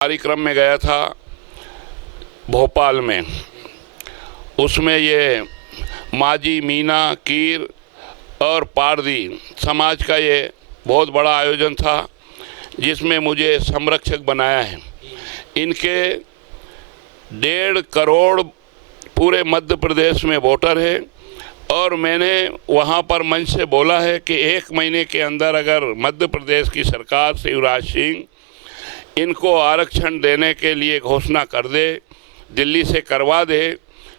कार्यक्रम में गया था भोपाल में। उसमें ये माझी, मीना, कीर और पारदी समाज का ये बहुत बड़ा आयोजन था, जिसमें मुझे संरक्षक बनाया है। इनके 1.5 करोड़ पूरे मध्य प्रदेश में वोटर है और मैंने वहाँ पर मंच से बोला है कि 1 महीने के अंदर अगर मध्य प्रदेश की सरकार शिवराज सिंह इनको आरक्षण देने के लिए घोषणा कर दे, दिल्ली से करवा दे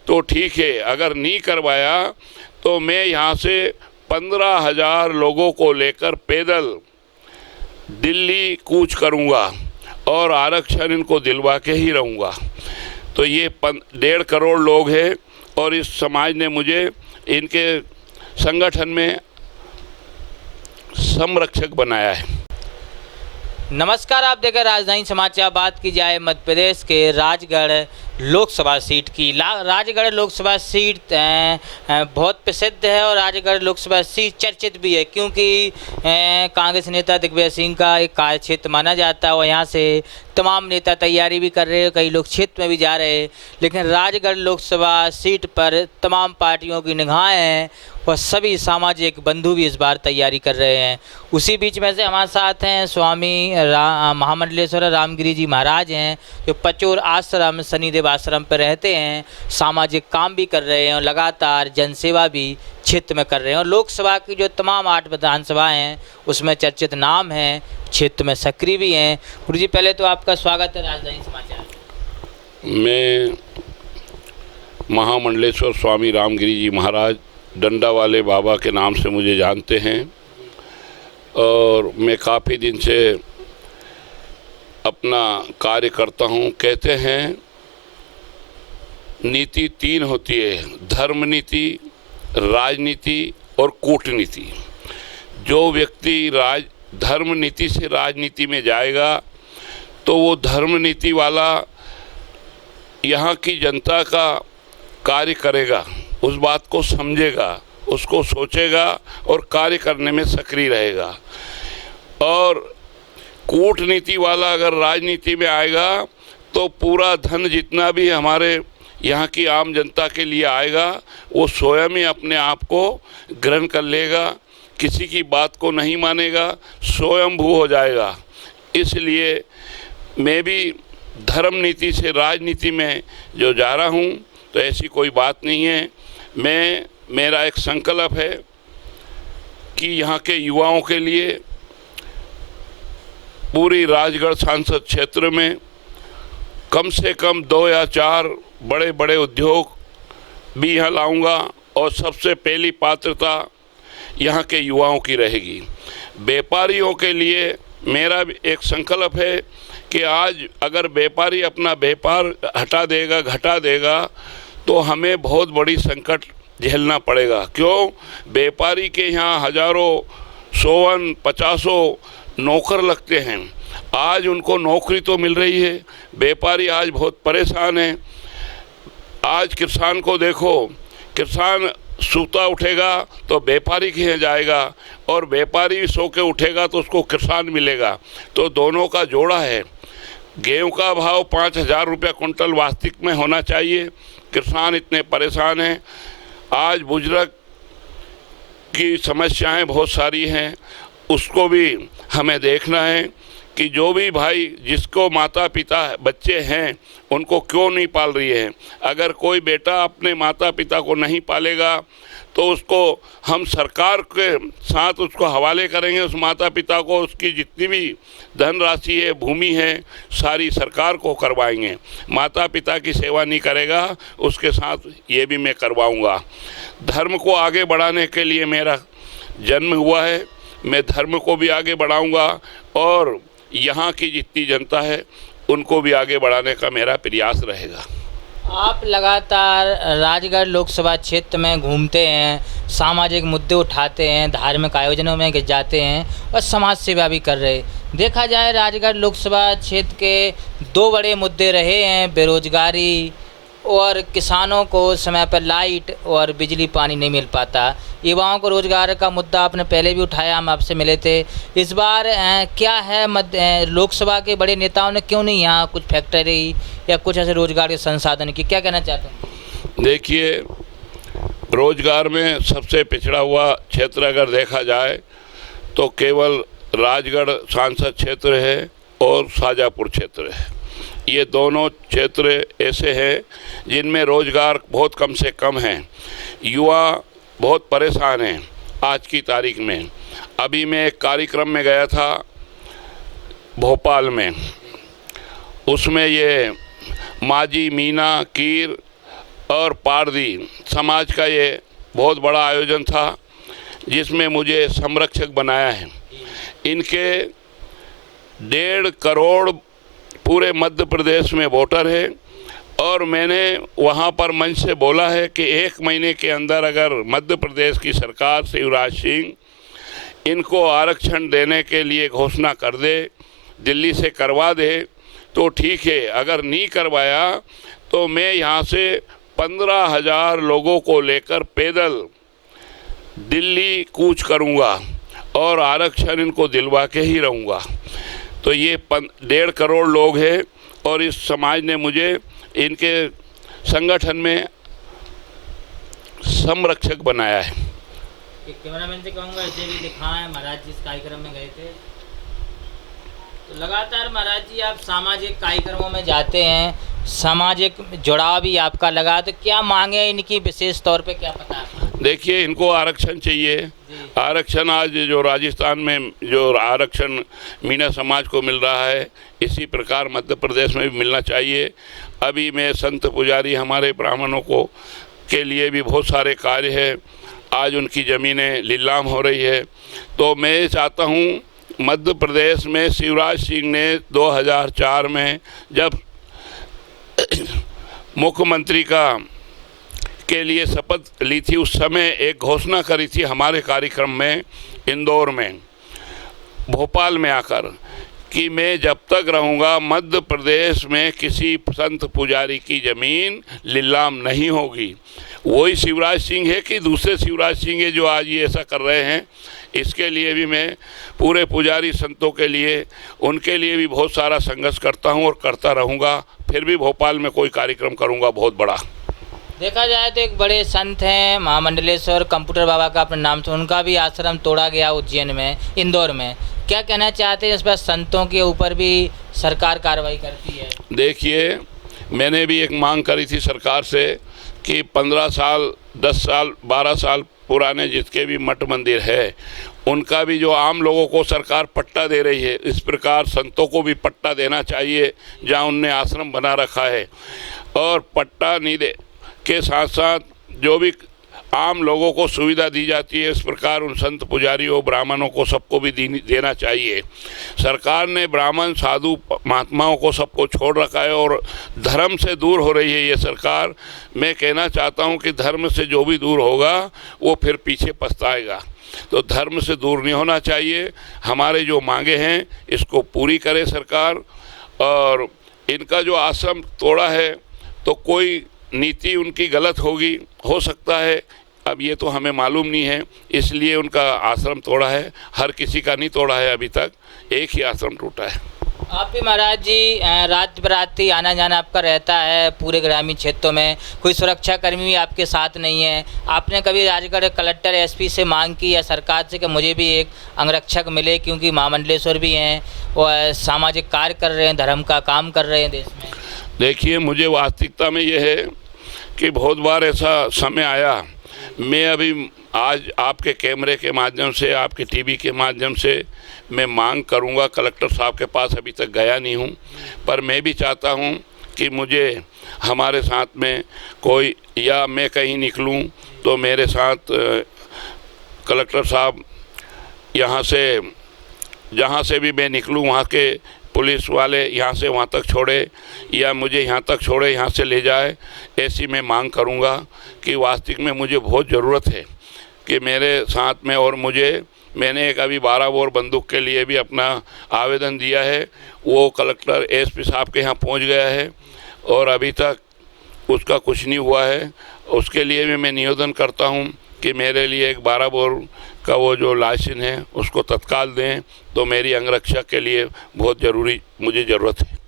तो ठीक है, अगर नहीं करवाया तो मैं यहाँ से 15,000 लोगों को लेकर पैदल दिल्ली कूच करूँगा और आरक्षण इनको दिलवा के ही रहूँगा। तो ये 1.5 करोड़ लोग हैं और इस समाज ने मुझे इनके संगठन में संरक्षक बनाया है। नमस्कार, आप देख रहे राजधानी समाचार। बात की जाए मध्य प्रदेश के राजगढ़ लोकसभा सीट की। राजगढ़ लोकसभा सीट बहुत प्रसिद्ध है और राजगढ़ लोकसभा सीट चर्चित भी है, क्योंकि कांग्रेस नेता दिग्विजय सिंह का एक कार्य क्षेत्र माना जाता है और यहाँ से तमाम नेता तैयारी भी कर रहे हैं, कई लोग क्षेत्र में भी जा रहे हैं। लेकिन राजगढ़ लोकसभा सीट पर तमाम पार्टियों की निगाहें हैं और सभी सामाजिक बंधु भी इस बार तैयारी कर रहे हैं। उसी बीच में से हमारे साथ हैं स्वामी महामंडलेश्वर रामगिरी जी महाराज हैं, जो पचोर आश्रम शनिदेव आश्रम पर रहते हैं, सामाजिक काम भी कर रहे हैं और लगातार जनसेवा भी क्षेत्र में कर रहे हैं। और लोकसभा की जो तमाम 8 विधानसभाएँ हैं उसमें चर्चित नाम हैं, क्षेत्र में सक्रिय भी हैं। गुरु जी, पहले तो आपका स्वागत है राजधानी समाचार। मैं महामंडलेश्वर स्वामी रामगिरी जी महाराज डंडा वाले बाबा के नाम से मुझे जानते हैं और मैं काफ़ी दिन से अपना कार्य करता हूँ। कहते हैं नीति 3 होती है, धर्म नीति, राजनीति और कूटनीति। जो व्यक्ति धर्म नीति से राजनीति में जाएगा तो वो धर्म नीति वाला यहाँ की जनता का कार्य करेगा, उस बात को समझेगा, उसको सोचेगा और कार्य करने में सक्रिय रहेगा। और कूटनीति वाला अगर राजनीति में आएगा तो पूरा धन जितना भी हमारे यहाँ की आम जनता के लिए आएगा वो स्वयं ही अपने आप को ग्रहण कर लेगा, किसी की बात को नहीं मानेगा, स्वयंभू हो जाएगा। इसलिए मैं भी धर्म नीति से राजनीति में जो जा रहा हूँ तो ऐसी कोई बात नहीं है। मेरा एक संकल्प है कि यहाँ के युवाओं के लिए पूरी राजगढ़ सांसद क्षेत्र में कम से कम 2 या 4 बड़े बड़े उद्योग भी यहाँ लाऊंगा और सबसे पहली पात्रता यहाँ के युवाओं की रहेगी। व्यापारियों के लिए मेरा भी एक संकल्प है कि आज अगर व्यापारी अपना व्यापार हटा देगा, घटा देगा तो हमें बहुत बड़ी संकट झेलना पड़ेगा। क्यों? व्यापारी के यहाँ हजारों, 100, 50 नौकर लगते हैं। आज उनको नौकरी तो मिल रही है, व्यापारी आज बहुत परेशान है। आज किसान को देखो, किसान सूता उठेगा तो व्यापारी के यहाँ जाएगा और व्यापारी सो के उठेगा तो उसको किसान मिलेगा। तो दोनों का जोड़ा है। गेहूं का भाव 5,000 रुपये कुंटल वास्तविक में होना चाहिए। किसान इतने परेशान हैं। आज बुजुर्ग की समस्याएं बहुत सारी हैं, उसको भी हमें देखना है कि जो भी भाई जिसको माता पिता बच्चे हैं उनको क्यों नहीं पाल रही है। अगर कोई बेटा अपने माता पिता को नहीं पालेगा तो उसको हम सरकार के साथ उसको हवाले करेंगे, उस माता पिता को उसकी जितनी भी धनराशि है, भूमि है, सारी सरकार को करवाएंगे। माता पिता की सेवा नहीं करेगा उसके साथ ये भी मैं करवाऊंगा। धर्म को आगे बढ़ाने के लिए मेरा जन्म हुआ है, मैं धर्म को भी आगे बढ़ाऊंगा और यहाँ की जितनी जनता है उनको भी आगे बढ़ाने का मेरा प्रयास रहेगा। आप लगातार राजगढ़ लोकसभा क्षेत्र में घूमते हैं, सामाजिक मुद्दे उठाते हैं, धार्मिक आयोजनों में जाते हैं और समाज सेवा भी कर रहे हैं। देखा जाए राजगढ़ लोकसभा क्षेत्र के 2 बड़े मुद्दे रहे हैं, बेरोजगारी और किसानों को समय पर लाइट और बिजली पानी नहीं मिल पाता। युवाओं को रोजगार का मुद्दा आपने पहले भी उठाया, हम आपसे मिले थे। इस बार क्या है लोकसभा के बड़े नेताओं ने क्यों नहीं यहाँ कुछ फैक्ट्री या कुछ ऐसे रोजगार के संसाधन की, क्या कहना चाहते हैं? देखिए, रोजगार में सबसे पिछड़ा हुआ क्षेत्र अगर देखा जाए तो केवल राजगढ़ सांसद क्षेत्र है और शाजापुर क्षेत्र है। ये दोनों क्षेत्र ऐसे हैं जिनमें रोजगार बहुत कम से कम हैं। युवा बहुत परेशान हैं आज की तारीख में। अभी मैं एक कार्यक्रम में गया था भोपाल में, उसमें ये माझी, मीना, कीर और पारदी समाज का ये बहुत बड़ा आयोजन था जिसमें मुझे संरक्षक बनाया है। इनके 1.5 करोड़ पूरे मध्य प्रदेश में वोटर है और मैंने वहाँ पर मंच से बोला है कि 1 महीने के अंदर अगर मध्य प्रदेश की सरकार शिवराज सिंह इनको आरक्षण देने के लिए घोषणा कर दे, दिल्ली से करवा दे तो ठीक है, अगर नहीं करवाया तो मैं यहाँ से 15,000 लोगों को लेकर पैदल दिल्ली कूच करूँगा और आरक्षण इनको दिलवा के ही रहूँगा। तो ये 1.5 करोड़ लोग हैं और इस समाज ने मुझे इनके संगठन में संरक्षक बनाया है। कैमरामैन से कहूँगा इसे भी दिखाएं। महाराज जी इस कार्यक्रम में गए थे तो लगातार महाराज जी आप सामाजिक कार्यक्रमों में जाते हैं, सामाजिक जुड़ाव भी आपका लगा, तो क्या मांगे इनकी विशेष तौर पे, क्या पता है? देखिए, इनको आरक्षण चाहिए। आरक्षण आज जो राजस्थान में जो आरक्षण मीना समाज को मिल रहा है, इसी प्रकार मध्य प्रदेश में भी मिलना चाहिए। अभी मैं संत पुजारी हमारे ब्राह्मणों को के लिए भी बहुत सारे कार्य है। आज उनकी ज़मीनें नीलाम हो रही है। तो मैं चाहता हूँ मध्य प्रदेश में शिवराज सिंह ने 2004 में जब मुख्यमंत्री के लिए शपथ ली थी, उस समय एक घोषणा करी थी हमारे कार्यक्रम में इंदौर में, भोपाल में आकर, कि मैं जब तक रहूँगा मध्य प्रदेश में किसी संत पुजारी की ज़मीन नीलाम नहीं होगी। वही शिवराज सिंह है कि दूसरे शिवराज सिंह है जो आज ये ऐसा कर रहे हैं? इसके लिए भी मैं पूरे पुजारी संतों के लिए, उनके लिए भी बहुत सारा संघर्ष करता हूँ और करता रहूँगा। फिर भी भोपाल में कोई कार्यक्रम करूँगा बहुत बड़ा। देखा जाए तो एक बड़े संत हैं महामंडलेश्वर कंप्यूटर बाबा का अपने नाम से, उनका भी आश्रम तोड़ा गया उज्जैन में, इंदौर में। क्या कहना चाहते हैं इस पर? संतों के ऊपर भी सरकार कार्रवाई करती है। देखिए, मैंने भी एक मांग करी थी सरकार से कि 15 साल, 10 साल, 12 साल पुराने जितके भी मठ मंदिर है, उनका भी जो आम लोगों को सरकार पट्टा दे रही है, इस प्रकार संतों को भी पट्टा देना चाहिए जहाँ उनने आश्रम बना रखा है। और पट्टा नहीं दे के साथ साथ जो भी आम लोगों को सुविधा दी जाती है, इस प्रकार उन संत पुजारियों, ब्राह्मणों को सबको भी देना चाहिए। सरकार ने ब्राह्मण, साधु, महात्माओं को सबको छोड़ रखा है और धर्म से दूर हो रही है ये सरकार। मैं कहना चाहता हूँ कि धर्म से जो भी दूर होगा वो फिर पीछे पछताएगा। तो धर्म से दूर नहीं होना चाहिए। हमारे जो मांगे हैं इसको पूरी करे सरकार। और इनका जो आश्रम तोड़ा है तो कोई नीति उनकी गलत होगी, हो सकता है, अब ये तो हमें मालूम नहीं है, इसलिए उनका आश्रम तोड़ा है। हर किसी का नहीं तोड़ा है, अभी तक एक ही आश्रम टूटा है। आप भी महाराज जी रात बराती आना जाना आपका रहता है पूरे ग्रामीण क्षेत्रों में, कोई सुरक्षा कर्मी भी आपके साथ नहीं है। आपने कभी राजगढ़ कलेक्टर, एसपी से मांग की या सरकार से कि मुझे भी एक अंगरक्षक मिले, क्योंकि महामंडलेश्वर भी हैं और सामाजिक कार्य कर रहे हैं, धर्म का काम कर रहे हैं देश में? देखिए, मुझे वास्तविकता में ये है कि बहुत बार ऐसा समय आया। मैं अभी आज आपके कैमरे के माध्यम से, आपके टीवी के माध्यम से मैं मांग करूंगा। कलेक्टर साहब के पास अभी तक गया नहीं हूं, पर मैं भी चाहता हूं कि मुझे हमारे साथ में कोई, या मैं कहीं निकलूं तो मेरे साथ कलेक्टर साहब यहाँ से, जहाँ से भी मैं निकलूं वहाँ के पुलिस वाले यहाँ से वहाँ तक छोड़े या मुझे यहाँ तक छोड़े, यहाँ से ले जाए, ऐसी मैं मांग करूँगा कि वास्तविक में मुझे बहुत ज़रूरत है कि मेरे साथ में। और मैंने एक अभी 12 बोर बंदूक के लिए भी अपना आवेदन दिया है, वो कलेक्टर एसपी साहब के यहाँ पहुँच गया है और अभी तक उसका कुछ नहीं हुआ है। उसके लिए भी मैं निवेदन करता हूं कि मेरे लिए एक 12 बोर का वो जो लाइसेंस है उसको तत्काल दें, तो मेरी अंगरक्षा के लिए बहुत मुझे ज़रूरत है।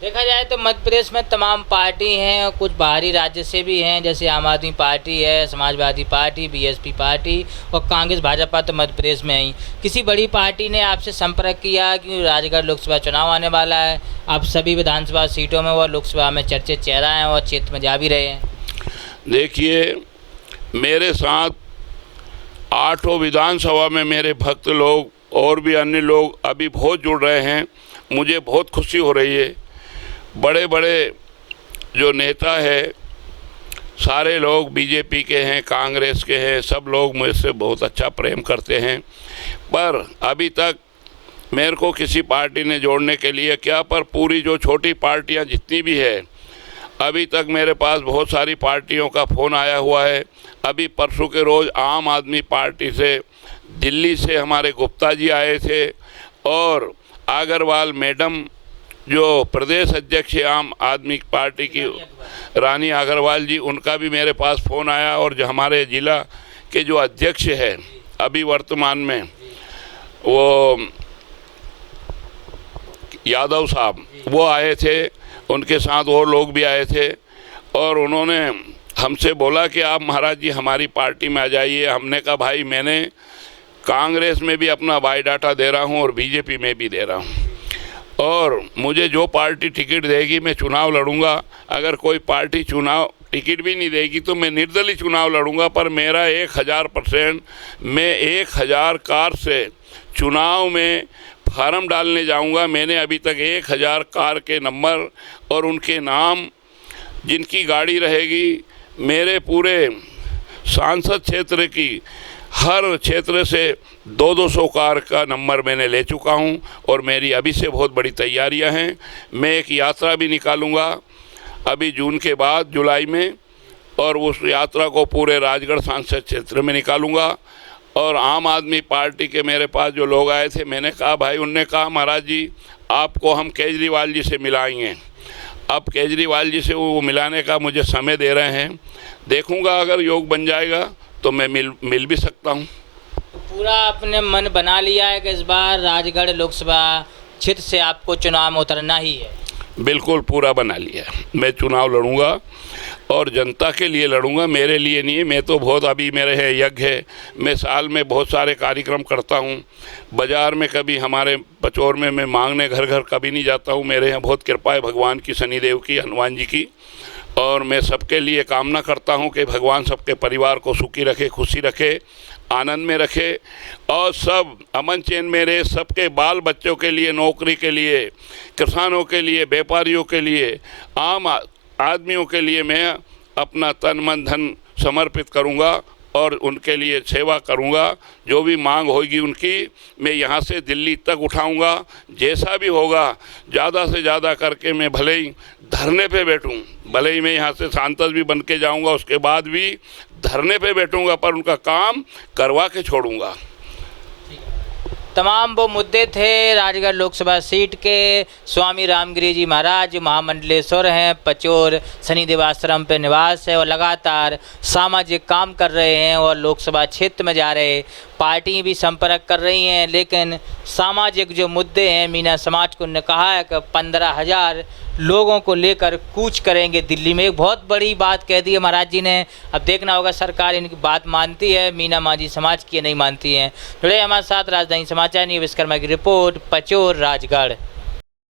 देखा जाए तो मध्य प्रदेश में तमाम पार्टी हैं और कुछ बाहरी राज्य से भी हैं, जैसे आम आदमी पार्टी है, समाजवादी पार्टी, बीएसपी पार्टी और कांग्रेस भाजपा तो मध्य प्रदेश में ही। किसी बड़ी पार्टी ने आपसे संपर्क किया कि राजगढ़ लोकसभा चुनाव आने वाला है, आप सभी विधानसभा सीटों में और लोकसभा में चर्चित चेहरा हैं और क्षेत्र में जा भी रहे हैं? देखिए, मेरे साथ 8 विधानसभा में मेरे भक्त लोग और भी अन्य लोग अभी बहुत जुड़ रहे हैं। मुझे बहुत खुशी हो रही है। बड़े बड़े जो नेता है सारे लोग बीजेपी के हैं, कांग्रेस के हैं, सब लोग मुझसे बहुत अच्छा प्रेम करते हैं। पर अभी तक मेरे को किसी पार्टी ने जोड़ने के लिए क्या, पर पूरी जो छोटी पार्टियां जितनी भी है, अभी तक मेरे पास बहुत सारी पार्टियों का फ़ोन आया हुआ है। अभी परसों के रोज़ आम आदमी पार्टी से दिल्ली से हमारे गुप्ता जी आए थे और अग्रवाल मैडम जो प्रदेश अध्यक्ष है आम आदमी पार्टी की, रानी अग्रवाल जी, उनका भी मेरे पास फ़ोन आया। और जो हमारे ज़िला के जो अध्यक्ष है अभी वर्तमान में, वो यादव साहब, वो आए थे, उनके साथ और लोग भी आए थे और उन्होंने हमसे बोला कि आप महाराज जी हमारी पार्टी में आ जाइए। हमने कहा भाई मैंने कांग्रेस में भी अपना बायोडाटा दे रहा हूँ और बीजेपी में भी दे रहा हूँ और मुझे जो पार्टी टिकट देगी मैं चुनाव लड़ूंगा। अगर कोई पार्टी चुनाव टिकट भी नहीं देगी तो मैं निर्दलीय चुनाव लड़ूंगा। पर मेरा 1000% मैं 1000 कार से चुनाव में फार्म डालने जाऊंगा। मैंने अभी तक 1000 कार के नंबर और उनके नाम, जिनकी गाड़ी रहेगी, मेरे पूरे सांसद क्षेत्र की हर क्षेत्र से 200 कार का नंबर मैंने ले चुका हूं और मेरी अभी से बहुत बड़ी तैयारियां हैं। मैं एक यात्रा भी निकालूंगा अभी जून के बाद जुलाई में और उस यात्रा को पूरे राजगढ़ सांसद क्षेत्र में निकालूंगा। और आम आदमी पार्टी के मेरे पास जो लोग आए थे, मैंने कहा भाई, उनने कहा महाराज जी आपको हम केजरीवाल जी से मिलाएंगे। अब केजरीवाल जी से वो मिलाने का मुझे समय दे रहे हैं। देखूंगा अगर योग बन जाएगा तो मैं मिल भी सकता हूं। पूरा आपने मन बना लिया है कि इस बार राजगढ़ लोकसभा क्षेत्र से आपको चुनाव में उतरना ही है? बिल्कुल पूरा बना लिया है। मैं चुनाव लड़ूंगा और जनता के लिए लड़ूंगा, मेरे लिए नहीं है। मैं तो बहुत, अभी मेरे है यज्ञ है, मैं साल में बहुत सारे कार्यक्रम करता हूं। बाज़ार में कभी हमारे पचौर में मैं मांगने घर घर कभी नहीं जाता हूं। मेरे यहाँ बहुत कृपा है भगवान की, शनिदेव की, हनुमान जी की। और मैं सबके लिए कामना करता हूं कि भगवान सबके परिवार को सुखी रखे, खुशी रखे, आनंद में रखे और सब अमन चैन में रहे। सबके बाल बच्चों के लिए, नौकरी के लिए, किसानों के लिए, व्यापारियों के लिए, आम आदमियों के लिए मैं अपना तन मन धन समर्पित करूंगा और उनके लिए सेवा करूंगा। जो भी मांग होगी उनकी मैं यहाँ से दिल्ली तक उठाऊंगा। जैसा भी होगा ज़्यादा से ज़्यादा करके मैं भले ही धरने पे बैठूं, भले ही मैं यहाँ से सांसद भी बन के जाऊँगा, उसके बाद भी धरने पे बैठूंगा, पर उनका काम करवा के छोड़ूंगा। तमाम वो मुद्दे थे राजगढ़ लोकसभा सीट के। स्वामी रामगिरी जी महाराज महामंडलेश्वर हैं, पचौर शनिदेव आश्रम पे निवास है और लगातार सामाजिक काम कर रहे हैं और लोकसभा क्षेत्र में जा रहे। पार्टी भी संपर्क कर रही हैं, लेकिन सामाजिक जो मुद्दे हैं, मीना समाज को ने कहा है कि 15,000 लोगों को लेकर कूच करेंगे दिल्ली में। एक बहुत बड़ी बात कह दी है महाराज जी ने। अब देखना होगा सरकार इनकी बात मानती है, मीना माझी समाज की नहीं मानती हैं। जुड़े हमारे साथ राजधानी समाचार न्यूज़ विश्वकर्मा की रिपोर्ट, पचौर, राजगढ़।